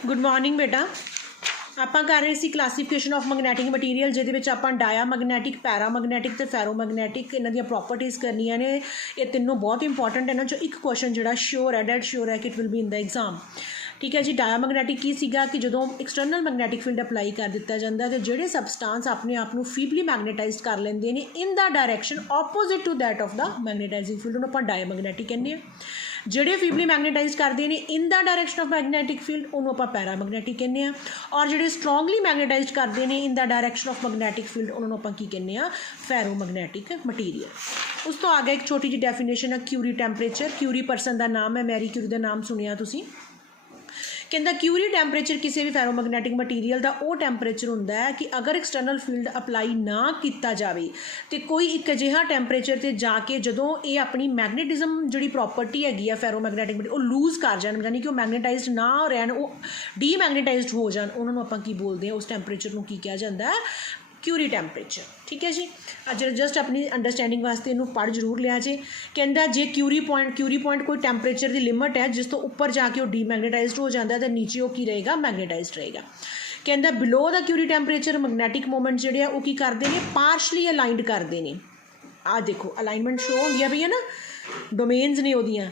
Good morning बेटा। ਆਪਾਂ ਕਰ ਰਹੇ ਸੀ ਕਲਾਸੀਫਿਕੇਸ਼ਨ ਆਫ ਮੈਗਨੈਟਿਕ ਮਟੀਰੀਅਲ, ਜਿਹਦੇ ਵਿੱਚ ਆਪਾਂ ਡਾਇਆਮੈਗਨੈਟਿਕ, ਪੈਰਾਮੈਗਨੈਟਿਕ ਤੇ ਫੈਰੋਮੈਗਨੈਟਿਕ ਇਹਨਾਂ ਦੀਆਂ ਪ੍ਰੋਪਰਟੀਜ਼ ਕਰਨੀਆਂ ਨੇ। ਇਹ ਤਿੰਨੋਂ ਬਹੁਤ ਇੰਪੋਰਟੈਂਟ। ਇਹਨਾਂ 'ਚੋਂ ਇੱਕ ਕੁਐਸਚਨ ਜਿਹੜਾ ਸ਼ੋਰ ਹੈ, ਡੈਡ ਸ਼ੋਰ ਹੈ ਕਿ it will be in the exam. ठीक है जी। डायामैगनैटिक की सीगा कि जो एक्सटर्नल मैगनैटिक फील्ड अप्लाई कर दिता जाता है तो जोड़े सबसटांस अपने आप को फीबली मैगनेटाइज कर लेंगे ने in the direction opposite to that of the magnetizing field, उन्होंने आप डायामैगनैटिक कहते हैं। जोड़े फीबली मैगनेटाइज करते हैं इन the direction of magnetic field उन्होंने आप पैरामैगनैटिक कहते हैं, और जोड़े स्ट्रोंगली मैगनेटाइज करते हैं इन the direction of magnetic field उन्होंने आप की कहते हैं फैरोमैगनैटिक मटीरियल। उस तो आ गया एक छोटी जी डेफिनेशन है क्यूरी टैंपरेचर। क्यूरी परसन का नाम है, मैरी क्यूरी का नाम सुनिया तुसी। कहता क्यूरी टैंपरेचर किसी भी फैरोमैगनैटिक मटीरियल का वो टैंपरेचर होंदा है कि अगर एक्सटर्नल फील्ड अपलाई ना किया जाए तो कोई एक अजिहा टैंपरेचर से जाके जो ये अपनी मैगनेटिज्म जी प्रॉपर्टी हैगी है फैरोमैगनैटिक मटीरियल वो लूज़ कर जाए, यानी कि वो मैगनेटाइज्ड ना रहन, वो डीमैगनेटाइज्ड हो जाए, उन्होंने आप की बोलते हैं उस टैंपरेचर को की कहा जाता है क्यूरी टैंपरेचर। ठीक है जी। अज जस्ट अपनी अंडरस्टैंडिंग वास्ते इनू पढ़ जरूर लिया जे। कहता जे क्यूरी पॉइंट कोई टैंपरेचर की लिमिट है जिस तो उपर जाके वो डीमैगनेटाइज्ड हो जाता है तो नीचे वो की रहेगा, मैगनेटाइज्ड रहेगा। कहता below the Curie temperature magnetic moment जोड़े वो की करते हैं पार्शली अलाइंड करते हैं। आ देखो अलाइनमेंट शो होंगी पई है ना, डोमेन्स ने वोदियां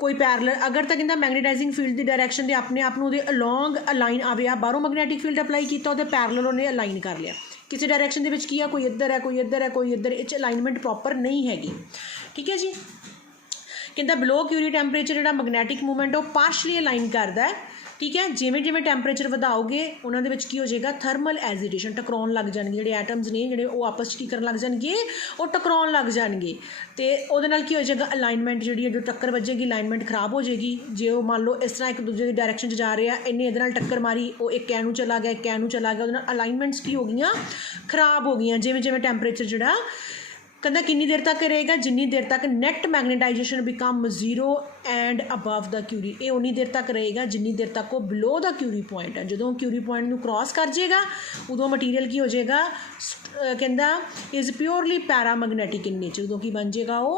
कोई पैरलल अगर तो कहता मैगनेटाइजिंग फील्ड की डायरैक्शन के अपने आप को अलॉन्ग अलाइन आवे, आ बाहरों मैगनैटिक फील्ड अपलाई किया तो पैरलल उन्हें अलाइन कर लिया किसी डायरैक्शन के किया, कोई इधर है कोई इधर है कोई इधर, इस अलाइनमेंट प्रॉपर नहीं हैगी। ठीक है जी। कहता बिलो क्यूरी टैंपरेचर जो मैगनैटिक मूवमेंट वो पार्शली अलाइन करता है। ठीक है। जिमें जिमें टैंपरेचर बढ़ाओगे उन्होंने की हो जाएगा थर्मल एजिटेशन, टकराउन लग जाएंगे जो एटम्स ने जो वो आपस की करन लग जाएंगे, वो टकराउन लग जाएंगे तो वो की हो जाएगा अलाइनमेंट जी जो टक्कर वजेगी अलाइनमेंट खराब हो जाएगी। जो मान लो इस तरह एक दूसरे की डायरैक्शन जा रहे हैं, इन्हें इहदे नाल टक्कर मारी, वो एक कैनू चला गया एक कैनू चला गया, उहदे नाल अलाइनमेंट्स की हो गई खराब हो गई। जिमें जिमें टैंपरेचर जोड़ा कहता किन्नी देर तक रहेगा, जिन्नी देर तक net magnetization become zero and above the Curie, ये उन्नी देर तक रहेगा जिन्नी देर तक वो बिलो द क्यूरी पॉइंट है। जो क्यूरी पॉइंट में क्रॉस कर जाएगा उदों मटीरियल की हो जाएगा कहता इज़ प्योरली पैरामैगनैटिक इन नेचर, उदों की बन जाएगा वो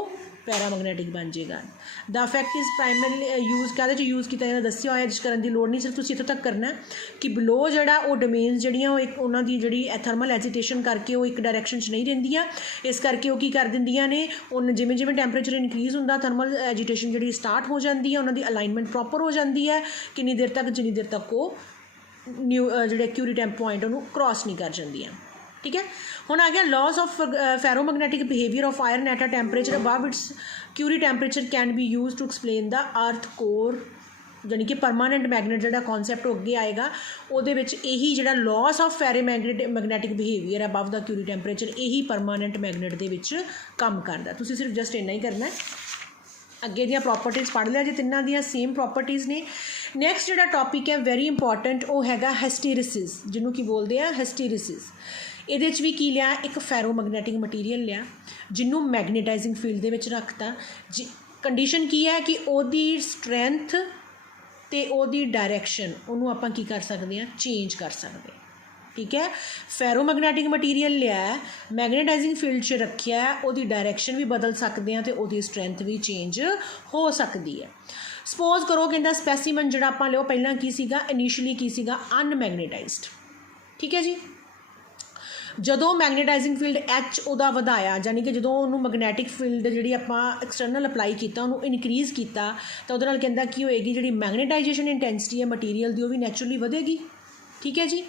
पैरामैगनैटिक बन जाएगा। The effect is primarily use कहते यूज़ किया दस्या होया, जिस करने की लोड़ नहीं, सिर्फ तुसीं इत्थों तक करना है कि बिलो जोड़ा वो डोमेन्स जड़ियाँ वो एक उन्होंने जी थर्मल एजिटेशन करके वो एक डायरैक्शन च नहीं रहिंदियां, इस करके वो की कर दिंदियां ने उन जिमें जिमें टैंपरेचर इनक्रीज़ होंदा थर्मल एजिटेशन जी स्टार्ट हो जाती है, उन्होंने अलाइनमेंट प्रॉपर हो जाती है किन्नी देर तक जिन्नी देर तक वो न्यू जोड़े क्यूरी टैंप पॉइंट उन्होंने क्रॉस नहीं कर जांदियां। ठीक है। हुण आ गया laws of ferromagnetic behaviour of iron at a temperature above its Curie temperature can be use to explain the earth core, यानी कि परमानेंट मैगनेट जो कॉन्सैप्ट अगे आएगा वो यही जो loss of magnetic behaviour above the Curie temperature यही permanent magnet के काम करता। तुसीं सिर्फ जस्ट इन्ना ही करना है। अगे दियां प्रॉपर्टीज़ पढ़ लिया जी, तिन्नां दियां सेम प्रॉपर्टीज़ ने। नैक्सट जो टॉपिक है वेरी इंपॉर्टेंट वो हैगा हिस्टैरिसिस, जिन्हों की बोलते हैं हिस्टैरिसिस। ये भी की लिया एक फैरोमैगनैटिक मटीरियल लिया जिन्हों मैगनेटाइजिंग फील्ड के रखता जी। कंडीशन की है कि ओदी स्ट्रेंथ तो ओदी डायरैक्शन उन्होंने आपां की कर सकते हैं, चेंज कर सकते हैं। ठीक है। फैरोमैगनैटिक मटीरियल लिया मैगनेटाइजिंग फील्ड च रखिया है, ओदी डायरैक्शन भी बदल सकते हैं तो ओदी स्ट्रेंथ भी चेंज हो सकती है। सपोज करो कहता स्पैसीमन जो आप लियो पहला की सीगा इनिशियली की सीगा अनमैगनेटाइज्ड। ठीक है जी। ਜਦੋਂ मैगनेटाइजिंग फील्ड एच ਉਹਦਾ ਵਧਾਇਆ, यानी कि ਜਦੋਂ ਉਹਨੂੰ मैगनैटिक फील्ड ਜਿਹੜੀ ਆਪਾਂ एक्सटर्नल अप्लाई किया ਉਹਨੂੰ इनक्रीज़ किया तो ਉਹਦੇ ਨਾਲ ਕਹਿੰਦਾ ਕੀ ਹੋਏਗੀ ਜਿਹੜੀ मैगनेटाइजेशन इंटेंसिटी है मटीरियल की वो भी नैचुरली ਵਧੇਗੀ। ठीक है जी।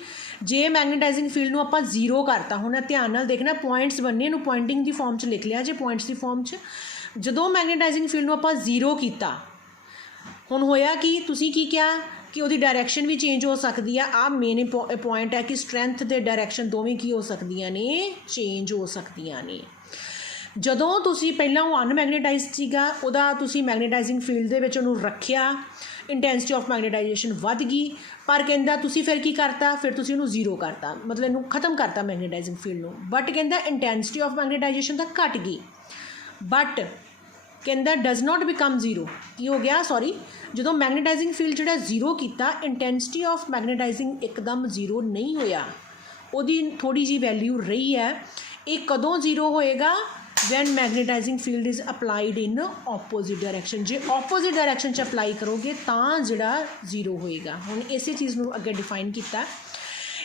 जे मैगनेटाइजिंग फील्ड ਨੂੰ ਆਪਾਂ ਜ਼ੀਰੋ करता, ਹੁਣ ਧਿਆਨ ਨਾਲ ਦੇਖਣਾ ਪੁਆਇੰਟਸ बनने ਨੂੰ पॉइंटिंग की फॉर्म 'ਚ लिख लिया जे, पॉइंट्स की फॉर्म 'ਚ ਜਦੋਂ मैगनेटाइजिंग फील्ड ਨੂੰ ਆਪਾਂ ਜ਼ੀਰੋ ਕੀਤਾ ਹੁਣ ਹੋਇਆ कि तुसीं की किया कि वो डायरैक्शन भी चेंज हो सकती है। आ मेन पॉइंट है कि स्ट्रेंथ ते डायरैक्शन दोवें की हो सकदियां ने, चेंज हो सकदियां ने। जदों तुसी पहला वो अनमैगनेटाइज्ड सीगा उहदा तुसी मैगनेटाइजिंग फील्ड दे विच उहनूं रखिया, इंटेंसिटी ऑफ मैगनेटाइजेशन वध गई, पर कहंदा तुसी फिर की करता, फिर तुसी उहनूं जीरो करता, मतलब इहनूं खत्म करता मैगनेटाइजिंग फील्ड नूं। बट कहंदा इंटेंसिटी ऑफ मैगनेटाइजेशन तां घट गई, बट कहंदा डज नॉट बिकम जीरो। की हो गया सॉरी, जो मैगनेटाइजिंग फील्ड जो जीरो किया इंटेंसिटी ऑफ मैगनेटाइजिंग एकदम जीरो नहीं होया, वो थोड़ी जी वैल्यू रही है। ये कदों जीरो होएगा when magnetising field is applied in opposite direction. ਜੇ ਆਪੋਜ਼ਿਟ ਡਾਇਰੈਕਸ਼ਨ 'ਚ ਅਪਲਾਈ ਕਰੋਗੇ ਤਾਂ ਜਿਹੜਾ ਜ਼ੀਰੋ ਹੋਏਗਾ। ਹੁਣ ਇਸੇ ਚੀਜ਼ ਨੂੰ ਅੱਗੇ ਡਿਫਾਈਨ ਕੀਤਾ।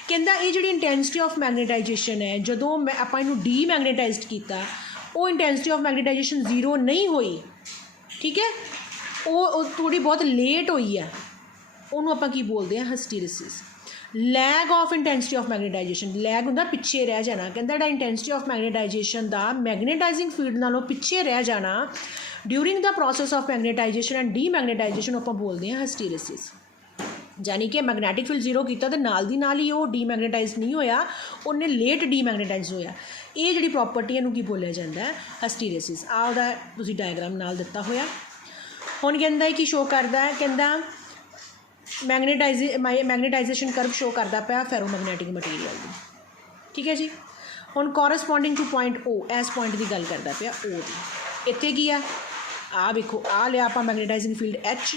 ਕਹਿੰਦਾ ਇਹ ਜਿਹੜੀ ਇੰਟੈਂਸਿਟੀ ਆਫ ਮੈਗਨੇਟਾਈਜੇਸ਼ਨ ਹੈ, ਜਦੋਂ ਆਪਾਂ ਇਹਨੂੰ ਡੀਮੈਗਨੇਟਾਈਜ਼ਡ ਕੀਤਾ, ਉਹ ਇੰਟੈਂਸਿਟੀ ਆਫ ਮੈਗਨੇਟਾਈਜੇਸ਼ਨ ਜ਼ੀਰੋ ਨਹੀਂ ਹੋਈ, ਠੀਕ ਹੈ, ਉਹ ਥੋੜ੍ਹੀ ਬਹੁਤ ਲੇਟ ਹੋਈ ਹੈ, ਉਹਨੂੰ ਆਪਾਂ ਕੀ ਬੋਲਦੇ ਹਾਂ, hysteresis. Lag of intensity of magnetisation, lag ਹੁੰਦਾ ਪਿੱਛੇ ਰਹਿ ਜਾਣਾ। ਕਹਿੰਦਾ ਜਿਹੜਾ ਇੰਟੈਂਸਿਟੀ ਆਫ ਮੈਗਨੇਟਾਈਜੇਸ਼ਨ ਦਾ ਮੈਗਨੇਟਾਈਜ਼ਿੰਗ ਫੀਲਡ ਨਾਲੋਂ ਪਿੱਛੇ ਰਹਿ ਜਾਣਾ during the process of magnetisation and demagnetisation ਆਪਾਂ ਬੋਲਦੇ ਹਾਂ ਹਿਸਟੀਰੇਸਿਸ। ਯਾਨੀ ਕਿ ਮੈਗਨੈਟਿਕ ਫੀਲਡ ਜ਼ੀਰੋ ਕੀਤਾ ਤੇ ਨਾਲ ਦੀ ਨਾਲ ਹੀ ਉਹ ਡੀਮੈਗਨੇਟਾਈਜ਼ ਨਹੀਂ ਹੋਇਆ, ਉਹਨੇ ਲੇਟ ਡੀਮੈਗਨੇਟਾਈਜ਼ ਹੋਇਆ। ਇਹ ਜਿਹੜੀ ਪ੍ਰੋਪਰਟੀ ਇਹਨੂੰ ਕੀ ਬੋਲਿਆ ਜਾਂਦਾ ਹੈ, ਹਿਸਟੀਰੇਸਿਸ। ਆਹ ਉਹਦਾ ਤੁਸੀਂ ਡਾਇਗਰਾਮ ਨਾਲ ਦਿੱਤਾ ਹੋਇਆ। ਹੁਣ ਕਹਿੰਦਾ ਕੀ ਸ਼ੋ ਕਰਦਾ ਹੈ, ਕਹਿੰਦਾ ਮੈਗਨੇਟਾਈਜੇਸ਼ਨ ਕਰਵ ਸ਼ੋ ਕਰਦਾ ਪਿਆ ਫੈਰੋਮੈਗਨੈਟਿਕ ਮਟੀਰੀਅਲ ਦੀ, ਠੀਕ ਹੈ ਜੀ। ਹੁਣ ਕੋਰਸਪੋਂਡਿੰਗ ਟੂ ਪੁਆਇੰਟ O, ਇਸ ਪੁਆਇੰਟ ਦੀ ਗੱਲ ਕਰਦਾ ਪਿਆ O ਦੀ। ਇੱਥੇ ਕੀ ਆ, ਆਹ ਵੇਖੋ, ਆਹ ਲਿਆ ਆਪਾਂ ਮੈਗਨੇਟਾਈਜ਼ਿੰਗ ਫੀਲਡ H,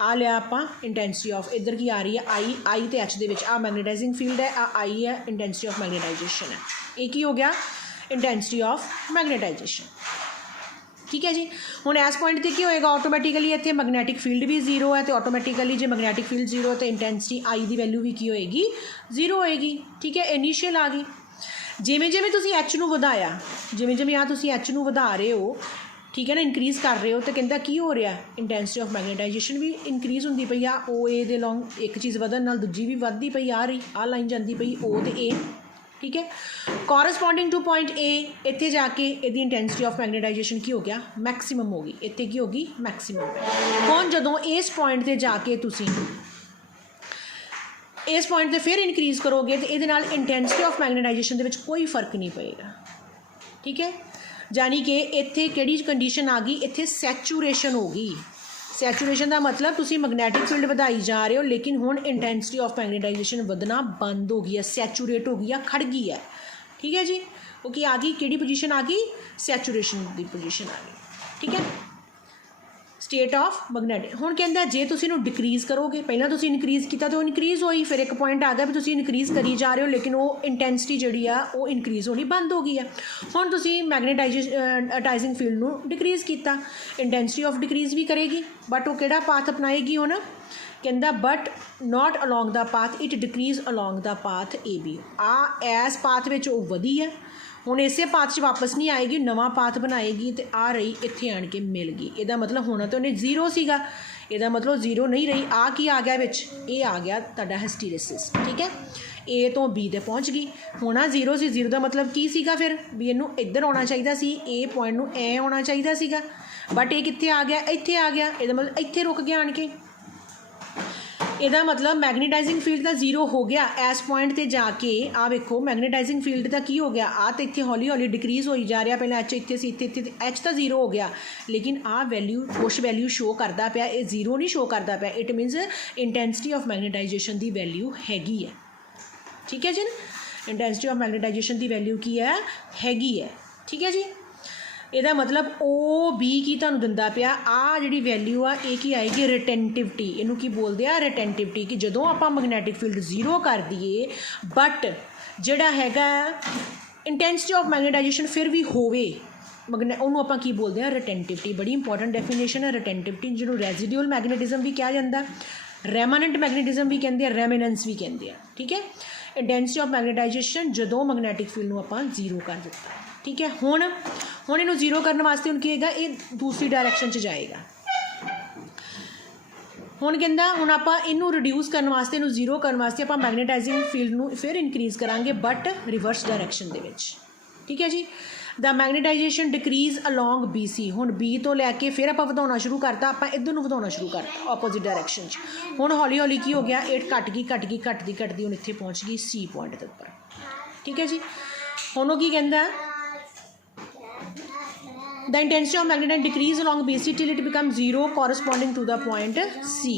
ਆ ਲਿਆ ਆਪਾਂ ਇੰਟੈਂਸਿਟੀ ਆਫ, ਇੱਧਰ ਕੀ ਆ ਰਹੀ ਹੈ I ਤੇ H ਦੇ ਵਿੱਚ ਆਹ ਮੈਗਨੇਟਾਈਜ਼ਿੰਗ ਫੀਲਡ ਹੈ, ਆਹ I ਹੈ, ਇੰਟੈਂਸਿਟੀ ਆਫ ਮੈਗਨੇਟਾਈਜੇਸ਼ਨ ਹੈ। ਇਹ ਕੀ ਹੋ ਗਿਆ, ਇੰਟੈਂਸਿਟੀ ਆਫ ਮੈਗਨੇਟਾਈਜੇਸ਼ਨ, ਠੀਕ ਹੈ ਜੀ। ਹੁਣ ਇਸ ਪੁਆਇੰਟ 'ਤੇ ਕੀ ਹੋਏਗਾ, ਆਟੋਮੈਟਿਕਲੀ ਇੱਥੇ ਮੈਗਨੈਟਿਕ ਫੀਲਡ ਵੀ ਜ਼ੀਰੋ ਹੈ, ਅਤੇ ਆਟੋਮੈਟਿਕਲੀ ਜੇ ਮੈਗਨੈਟਿਕ ਫੀਲਡ ਜ਼ੀਰੋ ਹੈ ਤਾਂ ਇੰਟੈਂਸਿਟੀ I ਦੀ ਵੈਲਿਊ ਵੀ ਕੀ ਹੋਏਗੀ, ਜ਼ੀਰੋ ਹੋਏਗੀ, ਠੀਕ ਹੈ। ਇਨੀਸ਼ੀਅਲ ਆ ਗਈ। ਜਿਵੇਂ ਜਿਵੇਂ ਤੁਸੀਂ H ਨੂੰ ਵਧਾਇਆ, ਜਿਵੇਂ ਜਿਵੇਂ ਆ ਤੁਸੀਂ H ਨੂੰ ਵਧਾ ਰਹੇ ਹੋ, ਠੀਕ ਹੈ ਨਾ, ਇਨਕਰੀਜ਼ ਕਰ ਰਹੇ ਹੋ, ਤਾਂ ਕਹਿੰਦਾ ਕੀ ਹੋ ਰਿਹਾ, ਇੰਟੈਂਸਿਟੀ ਆਫ ਮੈਗਨੇਟਾਈਜੇਸ਼ਨ ਵੀ ਇਨਕਰੀਜ਼ ਹੁੰਦੀ ਪਈ ਆ। OA ਦੇ ਲੌਂਗ ਇੱਕ ਚੀਜ਼ ਵਧਣ ਨਾਲ ਦੂਜੀ ਵੀ ਵੱਧਦੀ ਪਈ ਆ ਰਹੀ, ਆਹ ਲਾਈਨ ਜਾਂਦੀ ਪਈ O ਤੇ A, ਠੀਕ ਹੈ। ਕੋਰਸਪੋਂਡਿੰਗ ਟੂ ਪੁਆਇੰਟ A, ਇੱਥੇ ਜਾ ਕੇ ਇਹਦੀ ਇੰਟੈਂਸਿਟੀ ਆਫ ਮੈਗਨੇਟਾਈਜੇਸ਼ਨ ਕੀ ਹੋ ਗਿਆ, ਮੈਕਸੀਮਮ ਹੋ ਗਈ, ਇੱਥੇ ਕੀ ਹੋ ਗਈ, ਮੈਕਸੀਮਮ। ਹੁਣ ਜਦੋਂ ਇਸ ਪੁਆਇੰਟ 'ਤੇ ਜਾ ਕੇ ਤੁਸੀਂ ਇਸ ਪੁਆਇੰਟ 'ਤੇ ਫਿਰ ਇਨਕਰੀਜ਼ ਕਰੋਗੇ ਤਾਂ ਇਹਦੇ ਨਾਲ ਇੰਟੈਂਸਿਟੀ ਆਫ ਮੈਗਨੇਟਾਈਜੇਸ਼ਨ ਦੇ ਵਿੱਚ ਕੋਈ ਫਰਕ ਨਹੀਂ ਪਏਗਾ, ਠੀਕ ਹੈ। ਯਾਨੀ ਕਿ ਇੱਥੇ ਕਿਹੜੀ ਕੰਡੀਸ਼ਨ ਆ ਗਈ, ਇੱਥੇ ਸੈਚੂਰੇਸ਼ਨ ਹੋ ਗਈ। ਸੈਚੂਰੇਸ਼ਨ ਦਾ ਮਤਲਬ ਤੁਸੀਂ ਮੈਗਨੈਟਿਕ ਫੀਲਡ ਵਧਾਈ ਜਾ ਰਹੇ ਹੋ, ਲੇਕਿਨ ਹੁਣ ਇੰਟੈਂਸਿਟੀ ਆਫ ਮੈਗਨੇਟਾਈਜੇਸ਼ਨ ਵਧਣਾ ਬੰਦ ਹੋ ਗਈ ਹੈ, ਸੈਚੂਰੇਟ ਹੋ ਗਈ ਹੈ, ਖੜ ਗਈ ਹੈ, ਠੀਕ ਹੈ ਜੀ। ਉਹ ਕੀ ਆ ਗਈ, ਕਿਹੜੀ ਪੋਜੀਸ਼ਨ ਆ ਗਈ, ਸੈਚੂਰੇਸ਼ਨ ਦੀ ਪੋਜੀਸ਼ਨ ਆ ਗਈ, ਠੀਕ ਹੈ, ਸਟੇਟ ਆਫ ਮੈਗਨੈਟਿਕ। ਹੁਣ ਕਹਿੰਦਾ ਜੇ ਤੁਸੀਂ ਇਹਨੂੰ ਡਿਕਰੀਜ਼ ਕਰੋਗੇ, ਪਹਿਲਾਂ ਤੁਸੀਂ ਇਨਕਰੀਜ਼ ਕੀਤਾ ਤਾਂ ਉਹ ਇਨਕਰੀਜ਼ ਹੋਈ, ਫਿਰ ਇੱਕ ਪੁਆਇੰਟ ਆ ਗਿਆ ਵੀ ਤੁਸੀਂ ਇਨਕਰੀਜ਼ ਕਰੀ ਜਾ ਰਹੇ ਹੋ, ਲੇਕਿਨ ਉਹ ਇੰਟੈਂਸਿਟੀ ਜਿਹੜੀ ਆ ਉਹ ਇਨਕਰੀਜ਼ ਹੋਣੀ ਬੰਦ ਹੋ ਗਈ ਹੈ। ਹੁਣ ਤੁਸੀਂ ਮੈਗਨੇਟਾਈਜ਼ਿੰਗ ਫੀਲਡ ਨੂੰ ਡਿਕਰੀਜ਼ ਕੀਤਾ, ਇੰਟੈਂਸਿਟੀ ਆਫ ਡਿਕਰੀਜ਼ ਵੀ ਕਰੇਗੀ, ਬਟ ਉਹ ਕਿਹੜਾ ਪਾਥ ਅਪਣਾਏਗੀ ਹੁਣ, ਕਹਿੰਦਾ but not along the path, it decrease along the path AB। ਇਸ ਪਾਥ ਵਿੱਚ ਉਹ ਵਧੀ ਹੈ, ਹੁਣ ਇਸੇ ਪਾਥ 'ਚ ਵਾਪਸ ਨਹੀਂ ਆਏਗੀ, ਨਵਾਂ ਪਾਥ ਬਣਾਏਗੀ ਅਤੇ ਆ ਰਹੀ ਇੱਥੇ ਆਣ ਕੇ ਮਿਲ ਗਈ। ਇਹਦਾ ਮਤਲਬ ਹੋਣਾ ਤਾਂ ਉਹਨੇ ਜ਼ੀਰੋ ਸੀਗਾ, ਇਹਦਾ ਮਤਲਬ ਜ਼ੀਰੋ ਨਹੀਂ ਰਹੀ। ਆ ਕੀ ਆ ਗਿਆ ਵਿੱਚ, ਇਹ ਆ ਗਿਆ ਤੁਹਾਡਾ ਹਿਸਟੀਰੇਸਿਸ, ਠੀਕ ਹੈ। A ਤੋਂ B 'ਤੇ ਪਹੁੰਚ ਗਈ, ਹੋਣਾ ਜ਼ੀਰੋ ਸੀ, ਜ਼ੀਰੋ ਦਾ ਮਤਲਬ ਕੀ ਸੀਗਾ ਫਿਰ, ਵੀ ਇਹਨੂੰ ਇੱਧਰ ਆਉਣਾ ਚਾਹੀਦਾ ਸੀ, A ਪੁਆਇੰਟ ਨੂੰ ਐ ਆਉਣਾ ਚਾਹੀਦਾ ਸੀਗਾ, ਬਟ ਇਹ ਕਿੱਥੇ ਆ ਗਿਆ, ਇੱਥੇ ਆ ਗਿਆ, ਇਹਦਾ ਮਤਲਬ ਇੱਥੇ ਰੁਕ ਗਿਆ ਆਣ ਕੇ। ਇਹਦਾ ਮਤਲਬ ਮੈਗਨੇਟਾਈਜ਼ਿੰਗ ਫੀਲਡ ਦਾ ਜ਼ੀਰੋ ਹੋ ਗਿਆ ਇਸ ਪੁਆਇੰਟ 'ਤੇ ਜਾ ਕੇ। ਆ ਵੇਖੋ ਮੈਗਨੇਟਾਈਜ਼ਿੰਗ ਫੀਲਡ ਦਾ ਕੀ ਹੋ ਗਿਆ, ਆ ਤਾਂ ਇੱਥੇ ਹੌਲੀ ਹੌਲੀ ਡਿਕਰੀਜ਼ ਹੋਈ ਜਾ ਰਿਹਾ, ਪਹਿਲਾਂ H ਇੱਥੇ ਸੀ, ਇੱਥੇ H ਤਾਂ ਜ਼ੀਰੋ ਹੋ ਗਿਆ, ਲੇਕਿਨ ਆਹ ਵੈਲਿਊ ਕੁਛ ਵੈਲਿਊ ਸ਼ੋ ਕਰਦਾ ਪਿਆ, ਇਹ ਜ਼ੀਰੋ ਨਹੀਂ ਸ਼ੋ ਕਰਦਾ ਪਿਆ। It means intensity of ਮੈਗਨੇਟਾਈਜੇਸ਼ਨ the value ਹੈਗੀ ਹੈ, ਠੀਕ ਹੈ ਜੀ। ਇੰਟੈਂਸਿਟੀ ਆਫ ਮੈਗਨੇਟਾਈਜੇਸ਼ਨ ਦੀ ਵੈਲਿਊ ਕੀ ਹੈ, ਹੈਗੀ ਹੈ, ਠੀਕ ਹੈ ਜੀ। ਇਹਦਾ ਮਤਲਬ OB ਕੀ ਤੁਹਾਨੂੰ ਦਿੰਦਾ ਪਿਆ, ਆਹ ਜਿਹੜੀ ਵੈਲਿਊ ਆ ਇਹ ਕੀ ਆਏਗੀ, ਰਿਟੈਂਟਿਵਿਟੀ। ਇਹਨੂੰ ਕੀ ਬੋਲਦੇ ਆ, ਰਿਟੈਂਟਿਵਿਟੀ, ਕਿ ਜਦੋਂ ਆਪਾਂ ਮੈਗਨੈਟਿਕ ਫੀਲਡ ਜ਼ੀਰੋ ਕਰ ਦਈਏ ਬਟ ਜਿਹੜਾ ਹੈਗਾ ਇੰਟੈਂਸਿਟੀ ਆਫ ਮੈਗਨੇਟਾਈਜੇਸ਼ਨ ਫਿਰ ਵੀ ਹੋਵੇ, ਉਹਨੂੰ ਆਪਾਂ ਕੀ ਬੋਲਦੇ ਆ, ਰਿਟੈਂਟਿਵਿਟੀ। ਬੜੀ ਇੰਪੋਰਟੈਂਟ ਡੈਫੀਨੇਸ਼ਨ ਹੈ ਰਿਟੈਂਟਿਵਿਟੀ, ਜਿਹਨੂੰ ਰੈਜ਼ੀਡਿਊਅਲ ਮੈਗਨੇਟਿਜ਼ਮ ਵੀ ਕਿਹਾ ਜਾਂਦਾ, ਰੈਮਾਨੈਂਟ ਮੈਗਨੇਟਿਜ਼ਮ ਵੀ ਕਹਿੰਦੇ ਆ, ਰੈਮੀਨੈਂਸ ਵੀ ਕਹਿੰਦੇ ਆ, ਠੀਕ ਹੈ। ਇੰਟੈਂਸਿਟੀ ਆਫ ਮੈਗਨੇਟਾਈਜੇਸ਼ਨ ਜਦੋਂ ਮੈਗਨੈਟਿਕ ਫੀਲਡ ਨੂੰ ਆਪਾਂ ਜ਼ੀਰੋ ਕਰ ਦਿੱਤਾ, ਠੀਕ ਹੈ। ਹੁਣ ਇਹਨੂੰ ਜ਼ੀਰੋ ਕਰਨ ਵਾਸਤੇ ਹੁਣ ਕੀ ਹੋਏਗਾ, ਇਹ ਦੂਸਰੀ ਡਾਇਰੈਕਸ਼ਨ 'ਚ ਜਾਏਗਾ। ਹੁਣ ਕਹਿੰਦਾ ਹੁਣ ਆਪਾਂ ਇਹਨੂੰ ਰਿਡਿਊਸ ਕਰਨ ਵਾਸਤੇ, ਇਹਨੂੰ ਜ਼ੀਰੋ ਕਰਨ ਵਾਸਤੇ ਆਪਾਂ ਮੈਗਨੇਟਾਈਜ਼ਿੰਗ ਫੀਲਡ ਨੂੰ ਫਿਰ ਇਨਕਰੀਜ਼ ਕਰਾਂਗੇ, ਬਟ ਰਿਵਰਸ ਡਾਇਰੈਕਸ਼ਨ ਦੇ ਵਿੱਚ, ਠੀਕ ਹੈ ਜੀ। ਦਾ ਮੈਗਨੇਟਾਈਜੇਸ਼ਨ ਡਿਕਰੀਜ਼ ਅਲੋਂਗ BC। ਹੁਣ B ਤੋਂ ਲੈ ਕੇ ਫਿਰ ਆਪਾਂ ਵਧਾਉਣਾ ਸ਼ੁਰੂ ਕਰਤਾ, ਆਪਾਂ ਇੱਧਰ ਨੂੰ ਵਧਾਉਣਾ ਸ਼ੁਰੂ ਕਰਤਾ ਆਪੋਜ਼ਿਟ ਡਾਇਰੈਕਸ਼ਨ 'ਚ। ਹੁਣ ਹੌਲੀ ਹੌਲੀ ਕੀ ਹੋ ਗਿਆ, ਇਹ ਘੱਟਦੀ ਹੁਣ ਇੱਥੇ ਪਹੁੰਚ ਗਈ C ਪੁਆਇੰਟ ਦੇ ਉੱਪਰ, ਠੀਕ ਹੈ ਜੀ। ਹੁਣ ਉਹ ਕੀ ਕਹਿੰਦਾ, the intensity of magnetism decrease along BC till it becomes zero corresponding to the point C।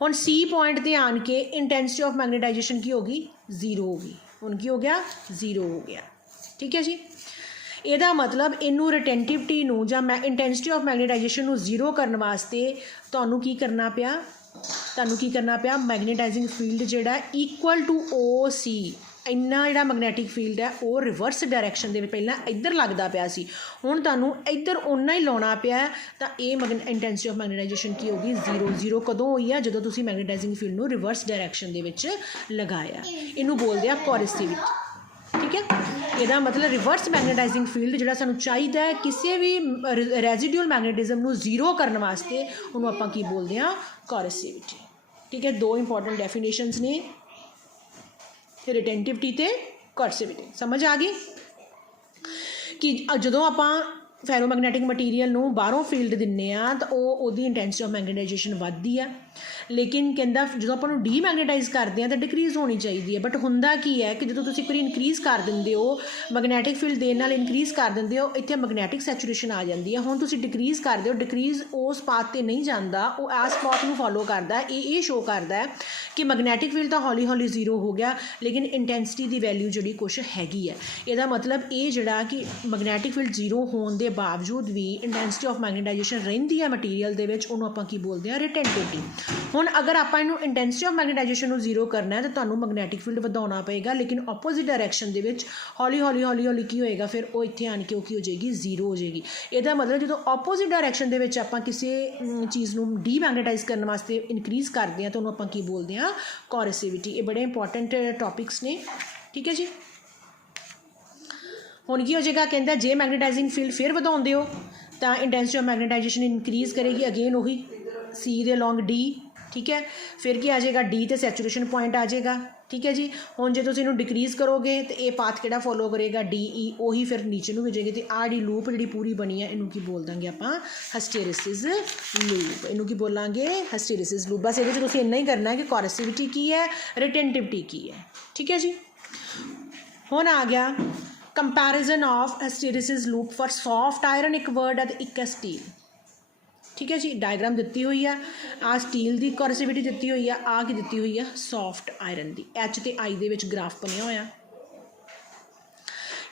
ਹੁਣ C ਪੁਆਇੰਟ 'ਤੇ ਆਣ ਕੇ ਇੰਟੈਂਸਿਟੀ ਆਫ ਮੈਗਨੇਟਾਈਜੇਸ਼ਨ ਕੀ ਹੋ ਗਈ, ਜ਼ੀਰੋ ਹੋ ਗਈ। ਹੁਣ ਕੀ ਹੋ ਗਿਆ, ਜ਼ੀਰੋ ਹੋ ਗਿਆ, ਠੀਕ ਹੈ ਜੀ। ਇਹਦਾ ਮਤਲਬ ਇਹਨੂੰ ਰਿਟੈਂਟਿਵਿਟੀ ਨੂੰ ਜਾਂ ਇੰਟੈਂਸਿਟੀ ਆਫ ਮੈਗਨੇਟਾਈਜੇਸ਼ਨ ਨੂੰ ਜ਼ੀਰੋ ਕਰਨ ਵਾਸਤੇ ਤੁਹਾਨੂੰ ਕੀ ਕਰਨਾ ਪਿਆ, ਮੈਗਨੇਟਾਈਜ਼ਿੰਗ ਫੀਲਡ ਜਿਹੜਾ ਇਕੁਅਲ ਟੂ OC ਇੰਨਾ ਜਿਹੜਾ ਮੈਗਨੈਟਿਕ ਫੀਲਡ ਹੈ ਉਹ ਰਿਵਰਸ ਡਾਇਰੈਕਸ਼ਨ ਦੇ ਵਿੱਚ ਪਹਿਲਾਂ ਇੱਧਰ ਲੱਗਦਾ ਪਿਆ ਸੀ, ਹੁਣ ਤੁਹਾਨੂੰ ਇੱਧਰ ਓਨਾ ਹੀ ਲਾਉਣਾ ਪਿਆ, ਤਾਂ ਇਹ ਇੰਟੈਂਸਿਟੀ ਆਫ ਮੈਗਨੇਟਾਈਜੇਸ਼ਨ ਕੀ ਹੋਗੀ? 0। 0 ਕਦੋਂ ਹੋਈ ਆ? ਜਦੋਂ ਤੁਸੀਂ ਮੈਗਨੇਟਾਈਜ਼ਿੰਗ ਫੀਲਡ ਨੂੰ ਰਿਵਰਸ ਡਾਇਰੈਕਸ਼ਨ ਦੇ ਵਿੱਚ ਲਗਾਇਆ। ਇਹਨੂੰ ਬੋਲਦੇ ਆ ਕੋਰਸਿਵਿਟੀ। ਠੀਕ ਹੈ, ਇਹਦਾ ਮਤਲਬ ਰਿਵਰਸ ਮੈਗਨੇਟਾਈਜ਼ਿੰਗ ਫੀਲਡ ਜਿਹੜਾ ਸਾਨੂੰ ਚਾਹੀਦਾ ਹੈ ਕਿਸੇ ਵੀ ਰੈਜ਼ੀਡਿਊਅਲ ਮੈਗਨੇਟਿਜ਼ਮ ਨੂੰ 0 ਕਰਨ ਵਾਸਤੇ, ਉਹਨੂੰ ਆਪਾਂ ਕੀ ਬੋਲਦੇ ਹਾਂ? ਕੋਰਸਿਵਿਟੀ। ਠੀਕ ਹੈ, ਦੋ ਇੰਪੋਰਟੈਂਟ ਡੈਫੀਨੇਸ਼ਨਸ ਨੇ, ਰਿਟੈਂਟਿਵਿਟੀ ਤੇ ਕੋਰਸਿਵਿਟੀ। ਸਮਝ ਆ ਗਈ ਕਿ ਜਦੋਂ ਆਪਾਂ ਫੈਰੋਮੈਗਨੈਟਿਕ ਮਟੀਰੀਅਲ ਨੂੰ ਬਾਹਰੋਂ ਫੀਲਡ ਦਿੰਦੇ ਹਾਂ ਤਾਂ ਉਹਦੀ ਇੰਟੈਂਸਿਟੀ ਆਫ ਮੈਗਨੇਟਾਈਜੇਸ਼ਨ ਵੱਧਦੀ ਆ, ਲੇਕਿਨ ਕਹਿੰਦਾ ਜਦੋਂ ਆਪਾਂ ਨੂੰ ਡੀਮੈਗਨੇਟਾਈਜ਼ ਕਰਦੇ ਹਾਂ ਤਾਂ ਡਿਕਰੀਜ਼ ਹੋਣੀ ਚਾਹੀਦੀ ਹੈ। ਬਟ ਹੁੰਦਾ ਕੀ ਹੈ ਕਿ ਜਦੋਂ ਤੁਸੀਂ ਇੱਕ ਵਾਰੀ ਇਨਕਰੀਜ਼ ਕਰ ਦਿੰਦੇ ਹੋ, ਮੈਗਨੈਟਿਕ ਫੀਲਡ ਦੇਣ ਨਾਲ ਇਨਕਰੀਜ਼ ਕਰ ਦਿੰਦੇ ਹੋ, ਇੱਥੇ ਮੈਗਨੈਟਿਕ ਸੈਚੂਰੇਸ਼ਨ ਆ ਜਾਂਦੀ ਹੈ। ਹੁਣ ਤੁਸੀਂ ਡਿਕਰੀਜ਼ ਕਰਦੇ ਹੋ, ਡਿਕਰੀਜ਼ ਉਸ ਪਾਥ 'ਤੇ ਨਹੀਂ ਜਾਂਦਾ, ਉਹ ਇਸ ਪਾਥ ਨੂੰ ਫੋਲੋ ਕਰਦਾ। ਇਹ ਸ਼ੋ ਕਰਦਾ ਕਿ ਮੈਗਨੈਟਿਕ ਫੀਲਡ ਤਾਂ ਹੌਲੀ ਹੌਲੀ 0 ਹੋ ਗਿਆ, ਲੇਕਿਨ ਇੰਟੈਂਸਿਟੀ ਦੀ ਵੈਲਿਊ ਜਿਹੜੀ ਕੁਛ ਹੈਗੀ ਹੈ। ਇਹਦਾ ਮਤਲਬ ਇਹ ਜਿਹੜਾ ਕਿ ਮੈਗਨੈਟਿਕ ਫੀਲਡ 0 ਹੋਣ ਦੇ ਬਾਵਜੂਦ ਵੀ ਇੰਟੈਂਸਿਟੀ ਆਫ ਮੈਗਨੇਟਾਈਜੇਸ਼ਨ ਰਹਿੰਦੀ ਹੈ ਮਟੀਰੀਅਲ ਦੇ ਵਿੱਚ, ਉਹਨੂੰ ਆਪਾਂ ਕੀ ਬੋਲਦੇ ਹਾਂ? ਰਿਟੈਂਟਿਵਿਟੀ। ਹੁਣ ਅਗਰ ਆਪਾਂ ਇਹਨੂੰ ਇੰਟੈਂਸਿਟੀ ਆਫ ਮੈਗਨੇਟਾਈਜੇਸ਼ਨ ਨੂੰ 0 ਕਰਨਾ ਹੈ ਤਾਂ ਤੁਹਾਨੂੰ ਮੈਗਨੈਟਿਕ ਫੀਲਡ ਵਧਾਉਣਾ ਪਏਗਾ, ਲੇਕਿਨ ਆਪੋਜ਼ਿਟ ਡਾਇਰੈਕਸ਼ਨ ਦੇ ਵਿੱਚ ਹੌਲੀ ਹੌਲੀ ਕੀ ਹੋਏਗਾ? ਫਿਰ ਉਹ ਇੱਥੇ ਆਣ ਕੇ ਉਹ ਕੀ ਹੋ ਜਾਏਗੀ? 0 ਹੋ ਜਾਏਗੀ। ਇਹਦਾ ਮਤਲਬ ਜਦੋਂ ਆਪੋਜ਼ਿਟ ਡਾਇਰੈਕਸ਼ਨ ਦੇ ਵਿੱਚ ਆਪਾਂ ਕਿਸੇ ਚੀਜ਼ ਨੂੰ ਡੀਮੈਗਨੇਟਾਈਜ਼ ਕਰਨ ਵਾਸਤੇ ਇਨਕਰੀਜ਼ ਕਰਦੇ ਹਾਂ ਤਾਂ ਉਹਨੂੰ ਆਪਾਂ ਕੀ ਬੋਲਦੇ ਹਾਂ? ਕੋਰਸਿਵਿਟੀ। ਇਹ ਬੜੇ ਇੰਪੋਰਟੈਂਟ ਟੌਪਿਕਸ ਨੇ। ਠੀਕ ਹੈ ਜੀ, ਹੁਣ ਕੀ ਹੋ ਜਾਏਗਾ? ਕਹਿੰਦਾ ਜੇ ਮੈਗਨੇਟਾਈਜ਼ਿੰਗ ਫੀਲਡ ਫਿਰ ਵਧਾਉਂਦੇ ਹੋ ਤਾਂ ਇੰਟੈਂਸਿਟੀ ਆਫ ਮੈਗਨੇਟਾਈਜੇਸ਼ਨ ਇਨਕਰੀਜ਼ ਕਰੇਗੀ, ਅਗੇਨ ਉਹੀ ਸੀ ਦੇ ਅਲੋਂਗ ਡੀ। ਠੀਕ ਹੈ, ਫਿਰ ਕੀ ਆ ਜਾਏਗਾ? ਡੀ ਤੇ ਸੈਚੂਰੇਸ਼ਨ ਪੁਆਇੰਟ ਆ ਜਾਏਗਾ। ਠੀਕ ਹੈ ਜੀ, ਹੁਣ ਜੇ ਤੁਸੀਂ ਇਹਨੂੰ ਡਿਕਰੀਜ਼ ਕਰੋਗੇ ਤਾਂ ਇਹ ਪਾਥ ਕਿਹੜਾ ਫੋਲੋ ਕਰੇਗਾ? ਡੀ ਈ, ਉਹੀ ਫਿਰ ਨੀਚੇ ਨੂੰ ਭੇਜੇਗੀ। ਅਤੇ ਆਹ ਜਿਹੜੀ ਲੂਪ ਜਿਹੜੀ ਪੂਰੀ ਬਣੀ ਹੈ ਇਹਨੂੰ ਕੀ ਬੋਲ ਦਾਂਗੇ ਆਪਾਂ? ਹਿਸਟੈਰਿਸਿਸ ਲੂਪ। ਇਹਨੂੰ ਕੀ ਬੋਲਾਂਗੇ? ਹਿਸਟੈਰਿਸਿਸ ਲੂਪ। ਬਸ ਇਹਦੇ 'ਚ ਤੁਸੀਂ ਇੰਨਾ ਹੀ ਕਰਨਾ ਹੈ ਕਿ ਕੋਰਸਿਵਿਟੀ ਕੀ ਹੈ, ਰਿਟੈਂਟਿਵਿਟੀ ਕੀ ਹੈ। ਠੀਕ ਹੈ ਜੀ, ਹੁਣ ਆ ਗਿਆ comparison of hysteresis loop for soft iron, ਇੱਕ ਵਰਡ ਹੈ ਅਤੇ ਇੱਕ ਹੈ ਸਟੀਲ। ਠੀਕ ਹੈ ਜੀ, ਡਾਇਗਰਾਮ ਦਿੱਤੀ ਹੋਈ ਆ, ਆਹ ਸਟੀਲ ਦੀ ਕੋਰਸਿਵਿਟੀ ਦਿੱਤੀ ਹੋਈ ਆ, ਆਹ ਕੀ ਦਿੱਤੀ ਹੋਈ ਆ? ਸੌਫਟ ਆਇਰਨ ਦੀ। ਐਚ ਤੇ ਆਈ ਦੇ ਵਿੱਚ ਗ੍ਰਾਫ ਬਣਿਆ ਹੋਇਆ।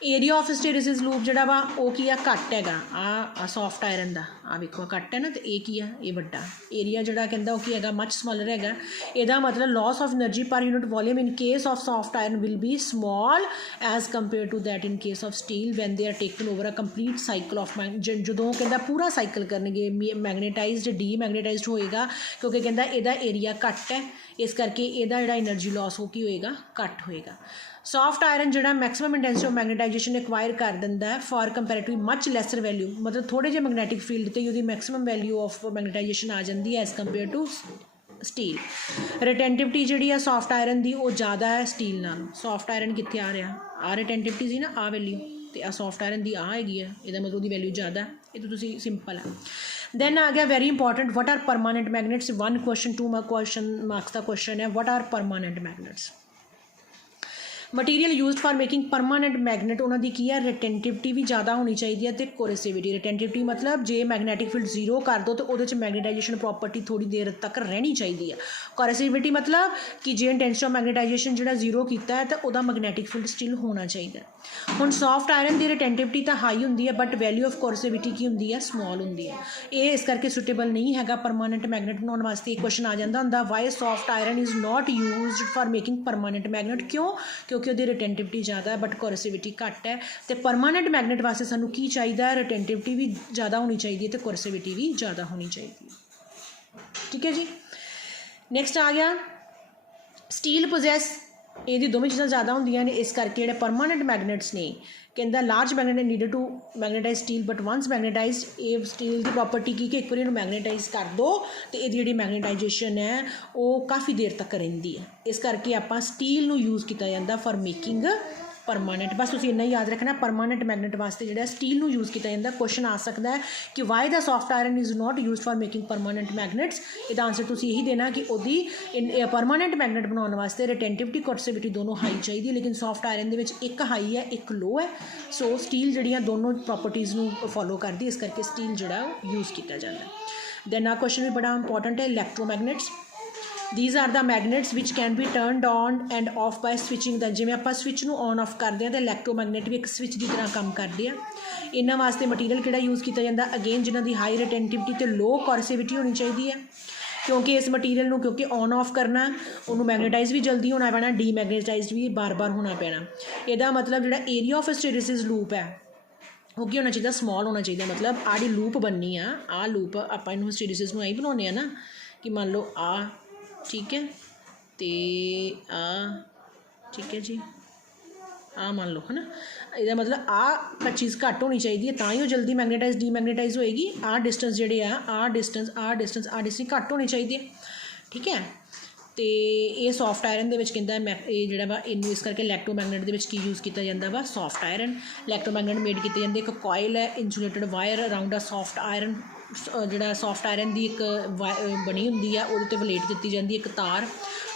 ਏਰੀਆ ਆਫ ਹਿਸਟੈਰਿਸਿਸ ਲੂਪ ਜਿਹੜਾ ਵਾ ਉਹ ਕੀ ਆ? ਘੱਟ ਹੈਗਾ। ਆਹ ਸੌਫਟ ਆਇਰਨ ਦਾ ਆਹ ਵੇਖੋ ਘੱਟ ਹੈ ਨਾ, ਅਤੇ ਇਹ ਕੀ ਆ? ਇਹ ਵੱਡਾ ਏਰੀਆ ਜਿਹੜਾ ਕਹਿੰਦਾ ਉਹ ਕੀ ਹੈਗਾ? ਮੱਚ ਸਮਾਲਰ ਹੈਗਾ। ਇਹਦਾ ਮਤਲਬ loss of energy per unit volume in case of soft iron will be small as compare to that in case of steel when they are taken over a complete cycle of ਜਦੋਂ ਕਹਿੰਦਾ ਪੂਰਾ cycle ਕਰਨਗੇ ਮੈਗਨੇਟਾਈਜ਼ਡ ਡੀਮੈਗਨੇਟਾਈਜ਼ਡ ਹੋਏਗਾ, ਕਿਉਂਕਿ ਕਹਿੰਦਾ ਇਹਦਾ area ਘੱਟ ਹੈ, ਇਸ ਕਰਕੇ ਇਹਦਾ ਜਿਹੜਾ ਐਨਰਜੀ ਲੋਸ ਉਹ ਕੀ ਹੋਏਗਾ? ਘੱਟ ਹੋਏਗਾ। ਸੌਫਟ ਆਇਰਨ ਜਿਹੜਾ ਮੈਕਸਿਮਮ ਇੰਟੈਂਸਿਟੀ ਆਫ ਮੈਗਨੇਟਾਈਜੇਸ਼ਨ ਐਕਵਾਇਰ ਕਰ ਦਿੰਦਾ ਹੈ for comparatively much lesser value, ਮਤਲਬ ਥੋੜ੍ਹੇ ਜਿਹੇ ਮੈਗਨੈਟਿਕ ਫੀਲਡ 'ਤੇ ਉਹਦੀ ਮੈਕਸਿਮਮ ਵੈਲਿਊ ਆਫ ਮੈਗਨੇਟਾਈਜੇਸ਼ਨ ਆ ਜਾਂਦੀ ਹੈ ਐਜ਼ ਕੰਪੇਅਰ ਟੂ ਸਟੀਲ। ਰਿਟੈਂਟਿਵਿਟੀ ਜਿਹੜੀ ਆ ਸੌਫਟ ਆਇਰਨ ਦੀ ਉਹ ਜ਼ਿਆਦਾ ਹੈ ਸਟੀਲ ਨਾਲੋਂ। ਸੌਫਟ ਆਇਰਨ ਕਿੱਥੇ ਆ ਰਿਹਾ? ਆਹ ਰਿਟੈਂਟਿਵਿਟੀ ਸੀ ਨਾ, ਆਹ ਵੈਲਿਊ, ਅਤੇ ਆਹ ਸੌਫਟ ਆਇਰਨ ਦੀ ਆਹ ਹੈਗੀ ਆ, ਇਹਦਾ ਮਤਲਬ ਉਹਦੀ ਵੈਲਿਊ ਜ਼ਿਆਦਾ। ਇਹ ਤਾਂ ਤੁਸੀਂ ਸਿੰਪਲ ਹੈ। ਦੈਨ ਆ ਗਿਆ very important, what are permanent magnets. 1 question 2 question marks ਦਾ ਕੁਐਸਚਨ ਹੈ, what are permanent magnets. Material used for making permanent magnet, ਉਹਨਾਂ ਦੀ ਕੀ ਹੈ? ਰਿਟੈਂਟਿਵਿਟੀ ਵੀ ਜ਼ਿਆਦਾ ਹੋਣੀ ਚਾਹੀਦੀ ਹੈ ਅਤੇ ਕੋਰਸਿਵਿਟੀ। ਰਿਟੈਂਟਿਵਿਟੀ ਮਤਲਬ ਜੇ ਮੈਗਨੈਟਿਕ ਫੀਲਡ 0 ਕਰ ਦਿਓ ਤਾਂ ਉਹਦੇ 'ਚ ਮੈਗਨੇਟਾਈਜੇਸ਼ਨ ਪ੍ਰੋਪਰਟੀ ਥੋੜ੍ਹੀ ਦੇਰ ਤੱਕ ਰਹਿਣੀ ਚਾਹੀਦੀ ਹੈ। ਕੋਰਸਿਵਿਟੀ ਮਤਲਬ ਕਿ ਜੇ ਇੰਟੈਂਸਿਟੀ ਆਫ ਮੈਗਨੇਟਾਈਜੇਸ਼ਨ ਜਿਹੜਾ 0 ਕੀਤਾ ਹੈ ਤਾਂ ਉਹਦਾ ਮੈਗਨੈਟਿਕ ਫੀਲਡ ਸਟਿਲ ਹੋਣਾ ਚਾਹੀਦਾ। ਹੁਣ ਸੌਫਟ ਆਇਰਨ ਦੀ ਰਿਟੈਂਟਿਵਿਟੀ ਤਾਂ ਹਾਈ ਹੁੰਦੀ ਹੈ, ਬਟ ਵੈਲਿਊ ਆਫ ਕੋਰਸਿਵਿਟੀ ਕੀ ਹੁੰਦੀ ਹੈ? ਸਮॉल ਹੁੰਦੀ ਹੈ। ਇਹ ਇਸ ਕਰਕੇ ਸੁਟੇਬਲ ਨਹੀਂ ਹੈਗਾ ਪਰਮਾਨੈਂਟ ਮੈਗਨੇਟ ਬਣਾਉਣ ਵਾਸਤੇ। ਇਹ ਕੁਐਸਚਨ ਆ ਜਾਂਦਾ ਹੁੰਦਾ, why soft iron is not used for making permanent magnet. ਕਿਉਂ? ਕਿਉਂਕਿ ਉਹਦੀ ਰਿਟੈਂਟਿਵਿਟੀ ਜ਼ਿਆਦਾ ਹੈ ਬਟ ਕੋਰਸਿਵਿਟੀ ਘੱਟ ਹੈ। ਅਤੇ ਪਰਮਾਨੈਂਟ ਮੈਗਨੇਟ ਵਾਸਤੇ ਸਾਨੂੰ ਕੀ ਚਾਹੀਦਾ? ਰਿਟੈਂਟਿਵਿਟੀ ਵੀ ਜ਼ਿਆਦਾ ਹੋਣੀ ਚਾਹੀਦੀ ਹੈ ਅਤੇ ਕੋਰਸਿਵਿਟੀ ਵੀ ਜ਼ਿਆਦਾ ਹੋਣੀ ਚਾਹੀਦੀ ਹੈ। ਠੀਕ ਹੈ ਜੀ, ਨੈਕਸਟ ਆ ਗਿਆ ਸਟੀਲ ਪੋਜੈਸ। ਇਹਦੀ ਦੋਵੇਂ ਚੀਜ਼ਾਂ ਜ਼ਿਆਦਾ ਹੁੰਦੀਆਂ ਨੇ, ਇਸ ਕਰਕੇ ਜਿਹੜੇ ਪਰਮਾਨੈਂਟ ਮੈਗਨੇਟਸ ਨੇ, ਕਹਿੰਦਾ large magnet needed to magnetise steel but once magnetised. ਇਹ ਸਟੀਲ ਦੀ ਪ੍ਰੋਪਰਟੀ ਕੀ ਕਿ ਇੱਕ ਵਾਰੀ ਇਹਨੂੰ ਮੈਗਨੇਟਾਈਜ਼ ਕਰ ਦਿਓ ਅਤੇ ਇਹਦੀ ਜਿਹੜੀ ਮੈਗਨੇਟਾਈਜੇਸ਼ਨ ਹੈ ਉਹ ਕਾਫੀ ਦੇਰ ਤੱਕ ਰਹਿੰਦੀ ਹੈ। ਇਸ ਕਰਕੇ ਆਪਾਂ ਸਟੀਲ ਨੂੰ ਯੂਜ਼ ਕੀਤਾ ਜਾਂਦਾ ਫॉर ਮੇਕਿੰਗ ਪਰਮਾਨੈਂਟ। ਬਸ ਤੁਸੀਂ ਇੰਨਾ ਹੀ ਯਾਦ ਰੱਖਣਾ, ਪਰਮਾਨੈਂਟ ਮੈਗਨੇਟ ਵਾਸਤੇ ਜਿਹੜਾ ਸਟੀਲ ਨੂੰ ਯੂਜ਼ ਕੀਤਾ ਜਾਂਦਾ। ਕੁਐਸਚਨ ਆ ਸਕਦਾ ਹੈ ਕਿ why the soft iron is not used for making permanent magnets. ਇਹਦਾ ਆਂਸਰ ਤੁਸੀਂ ਇਹੀ ਦੇਣਾ ਕਿ ਉਹਦੀ ਪਰਮਾਨੈਂਟ ਮੈਗਨੇਟ ਬਣਾਉਣ ਵਾਸਤੇ ਰਿਟੈਂਟਿਵਿਟੀ ਕੋਰਸਿਵਿਟੀ ਦੋਨੋਂ ਹਾਈ ਚਾਹੀਦੀ, ਲੇਕਿਨ ਸੌਫਟ ਆਇਰਨ ਦੇ ਵਿੱਚ ਇੱਕ ਹਾਈ ਹੈ ਇੱਕ ਲੋ ਹੈ। ਸੋ ਸਟੀਲ ਜਿਹੜੀਆਂ ਦੋਨੋਂ ਪ੍ਰੋਪਰਟੀਜ਼ ਨੂੰ ਫੋਲੋ ਕਰਦੀ, ਇਸ ਕਰਕੇ ਸਟੀਲ ਜਿਹੜਾ ਉਹ ਯੂਜ਼ ਕੀਤਾ ਜਾਂਦਾ। ਦੈਨ ਆ ਕੁਐਸਚਨ ਵੀ ਬੜਾ ਇੰਪੋਰਟੈਂਟ ਹੈ, ਇਲੈਕਟ੍ਰੋਮੈਗਨੇਟਸ। These are the magnets which can be turned on and off by switching the, ਜਿਵੇਂ ਆਪਾਂ ਸਵਿਚ ਨੂੰ ਔਨ ਆਫ ਕਰਦੇ ਹਾਂ ਤਾਂ ਇਲੈਕਟ੍ਰੋਮੈਗਨੇਟ ਵੀ ਇੱਕ ਸਵਿਚ ਦੀ ਤਰ੍ਹਾਂ ਕੰਮ ਕਰਦੇ ਆ। ਇਹਨਾਂ ਵਾਸਤੇ ਮਟੀਰੀਅਲ ਕਿਹੜਾ ਯੂਜ਼ ਕੀਤਾ ਜਾਂਦਾ? ਅਗੇਨ ਜਿਨ੍ਹਾਂ ਦੀ ਹਾਈ ਰਿਟੈਂਟਿਵਿਟੀ ਅਤੇ ਲੋ ਕੋਰਸਿਵਿਟੀ ਹੋਣੀ ਚਾਹੀਦੀ ਹੈ। क्योंकि इस मटीरियल ਨੂੰ ਕਿਉਂਕਿ ਔਨ ਆਫ ਕਰਨਾ ਉਹਨੂੰ ਮੈਗਨੇਟਾਈਜ਼ ਵੀ ਜਲਦੀ ਹੋਣਾ ਪੈਣਾ ਡੀਮੈਗਨੇਟਾਈਜ਼ਡ ਵੀ ਬਾਰ-ਬਾਰ ਹੋਣਾ ਪੈਣਾ। ਇਹਦਾ ਮਤਲਬ ਜਿਹੜਾ ਏਰੀਆ ਆਫ ਹਿਸਟੈਰੀਸਿਸ ਲੂਪ ਹੈ ਉਹ ਕੀ ਹੋਣਾ ਚਾਹੀਦਾ ਸਮॉल ਹੋਣਾ ਚਾਹੀਦਾ। मतलब ਆਹ ਜਿਹੜੀ ਲੂਪ ਬਣਨੀ ਆ ਲੂਪ ਆਪਾਂ ਇਹਨੂੰ ਹਿਸਟੈਰੀਸਿਸ ਨੂੰ ਐਂ ਬਣਾਉਂਦੇ ਆ ਨਾ ਕਿ ਮੰਨ ਲਓ ਆ ਠੀਕ ਹੈ ਅਤੇ ਆ ਠੀਕ ਹੈ ਜੀ ਆ ਮੰਨ ਲਓ ਹੈ ਨਾ ਇਹਦਾ ਮਤਲਬ ਆਹ ਚੀਜ਼ ਘੱਟ ਹੋਣੀ ਚਾਹੀਦੀ ਹੈ ਤਾਂ ਹੀ ਉਹ ਜਲਦੀ ਮੈਗਨੇਟਾਈਜ਼ ਡੀਮੈਗਨੇਟਾਈਜ਼ ਹੋਏਗੀ। ਆਹ ਡਿਸਟੈਂਸ ਜਿਹੜੇ ਆ ਡਿਸਟੈਂਸ ਘੱਟ ਹੋਣੀ ਚਾਹੀਦੀ ਹੈ ਠੀਕ ਹੈ। ਅਤੇ ਇਹ ਸੋਫਟ ਆਇਰਨ ਦੇ ਵਿੱਚ ਕਹਿੰਦਾ ਇਹ ਜਿਹੜਾ ਵਾ ਇਹਨੂੰ ਇਸ ਕਰਕੇ ਇਲੈਕਟ੍ਰੋਮੈਗਨੇਟ ਦੇ ਵਿੱਚ ਕੀ ਯੂਜ਼ ਕੀਤਾ ਜਾਂਦਾ ਵਾ ਸੋਫਟ ਆਇਰਨ। ਇਲੈਕਟ੍ਰੋਮੈਗਨੇਟ ਮੇਡ ਕੀਤੇ ਜਾਂਦੇ ਇੱਕ ਕੋਇਲ ਹੈ ਇੰਸੂਲੇਟਡ ਵਾਇਰ ਅਰਾਊਂਡ ਆ ਸੋਫਟ ਆਇਰਨ ਜਿਹੜਾ ਸੋਫਟ ਆਇਰਨ ਦੀ ਇੱਕ ਬਣੀ ਹੁੰਦੀ ਆ ਉਹਦੇ 'ਤੇ ਵਲੇਟ ਦਿੱਤੀ ਜਾਂਦੀ ਇੱਕ ਤਾਰ।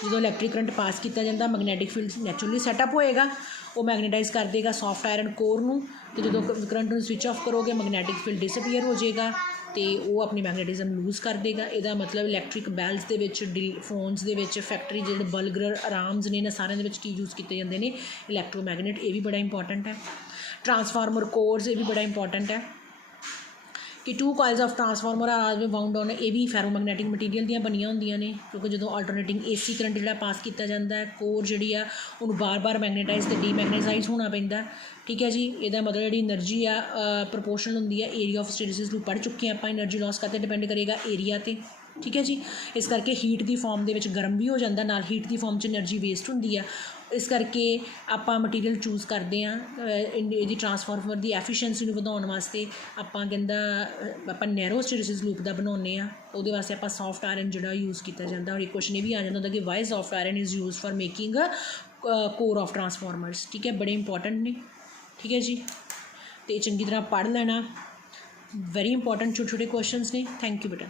ਜਦੋਂ ਇਲੈਕਟ੍ਰਿਕ ਕਰੰਟ ਪਾਸ ਕੀਤਾ ਜਾਂਦਾ ਮੈਗਨੈਟਿਕ ਫੀਲਡ ਨੈਚੁਰਲੀ ਸੈਟਅਪ ਹੋਏਗਾ ਉਹ ਮੈਗਨੇਟਾਈਜ਼ ਕਰ ਦੇਗਾ ਸੋਫਟ ਆਇਰਨ ਕੋਰ ਨੂੰ ਅਤੇ ਜਦੋਂ ਕਰੰਟ ਨੂੰ ਸਵਿਚ ਆਫ ਕਰੋਗੇ ਮੈਗਨੈਟਿਕ ਫੀਲਡ ਡਿਸਅਪੀਅਰ ਹੋ ਜਾਏਗਾ ਅਤੇ ਉਹ ਆਪਣੀ ਮੈਗਨੇਟਿਜ਼ਮ ਲੂਜ਼ ਕਰ ਦੇਗਾ। ਇਹਦਾ ਮਤਲਬ ਇਲੈਕਟ੍ਰਿਕ ਬੈਲਸ ਦੇ ਵਿੱਚ ਫੋਨਸ ਦੇ ਵਿੱਚ ਫੈਕਟਰੀ ਜਿਹੜੇ ਬਲਗਰ ਆਰਾਮਸ ਨੇ ਇਹਨਾਂ ਸਾਰਿਆਂ ਦੇ ਵਿੱਚ ਕੀ ਯੂਜ਼ ਕੀਤੇ ਜਾਂਦੇ ਨੇ ਇਲੈਕਟ੍ਰੋਮੈਗਨੇਟ। ਇਹ ਵੀ ਬੜਾ ਇੰਪੋਰਟੈਂਟ ਹੈ। ਟਰਾਂਸਫਾਰਮਰ ਕੋਰਸ ਇਹ ਵੀ ਬੜਾ ਇੰਪੋਰਟੈਂਟ ਹੈ ਕਿ 2 coils of transformer R always bound on ਇਹ ਵੀ ਫੈਰੋਮੈਗਨੈਟਿਕ ਮਟੀਰੀਅਲ ਦੀਆਂ ਬਣੀਆਂ ਹੁੰਦੀਆਂ ਨੇ ਕਿਉਂਕਿ ਜਦੋਂ ਆਲਟਰਨੇਟਿੰਗ AC ਕਰੰਟ ਜਿਹੜਾ ਪਾਸ ਕੀਤਾ ਜਾਂਦਾ ਹੈ ਕੋਰ ਜਿਹੜੀ ਆ ਉਹਨੂੰ ਬਾਰ-ਬਾਰ ਮੈਗਨੇਟਾਈਜ਼ ਅਤੇ ਡੀਮੈਗਨੇਟਾਈਜ਼ ਹੋਣਾ ਪੈਂਦਾ ਠੀਕ ਹੈ ਜੀ। ਇਹਦਾ ਮਤਲਬ ਜਿਹੜੀ એનર્ਜੀ ਆ ਪ੍ਰਪੋਰਸ਼ਨਲ ਹੁੰਦੀ ਹੈ ਏਰੀਆ ਆਫ ਹਿਸਟੈਰੀਸਿਸ ਨੂੰ ਪੜ੍ਹ ਚੁੱਕੇ ਹਾਂ ਆਪਾਂ એનર્ਜੀ ਲੋਸ ਕਾਹਤੇ ਡਿਪੈਂਡ ਕਰੇਗਾ ਏਰੀਆ 'ਤੇ ਠੀਕ ਹੈ ਜੀ। ਇਸ ਕਰਕੇ ਹੀਟ ਦੀ ਫਾਰਮ ਦੇ ਵਿੱਚ ਗਰਮ ਵੀ ਹੋ ਜਾਂਦਾ ਨਾਲ ਹੀਟ ਦੀ ਫਾਰਮ 'ਚ એનર્ਜੀ ਵੇਸਟ ਹੁੰਦੀ ਆ। ਇਸ ਕਰਕੇ ਆਪਾਂ ਮਟੀਰੀਅਲ ਚੂਜ਼ ਕਰਦੇ ਹਾਂ ਇਹਦੀ ਟਰਾਂਸਫਾਰਮਰ ਦੀ ਐਫੀਸ਼ੀਐਂਸੀ ਨੂੰ ਵਧਾਉਣ ਵਾਸਤੇ ਆਪਾਂ ਆਪਾਂ ਨੈਰੋ ਹਿਸਟੈਰੀਸਿਸ ਲੂਪ ਦਾ ਬਣਾਉਂਦੇ ਹਾਂ ਉਹਦੇ ਵਾਸਤੇ ਆਪਾਂ ਸੋਫਟ ਆਇਰਨ ਜਿਹੜਾ ਯੂਜ਼ ਕੀਤਾ ਜਾਂਦਾ। ਔਰ ਇੱਕ ਕੁਐਸਚਨ ਇਹ ਵੀ ਆ ਜਾਂਦਾ ਹੁੰਦਾ ਕਿ why soft iron is use for making core of transformers ਠੀਕ ਹੈ ਬੜੇ ਇੰਪੋਰਟੈਂਟ ਨੇ ਠੀਕ ਹੈ ਜੀ। ਅਤੇ ਚੰਗੀ ਤਰ੍ਹਾਂ ਪੜ੍ਹ ਲੈਣਾ ਵੈਰੀ ਇੰਪੋਰਟੈਂਟ ਛੋਟੇ ਛੋਟੇ ਕੁਐਸਚਨਸ ਨੇ। ਥੈਂਕ ਯੂ ਬੇਟਾ।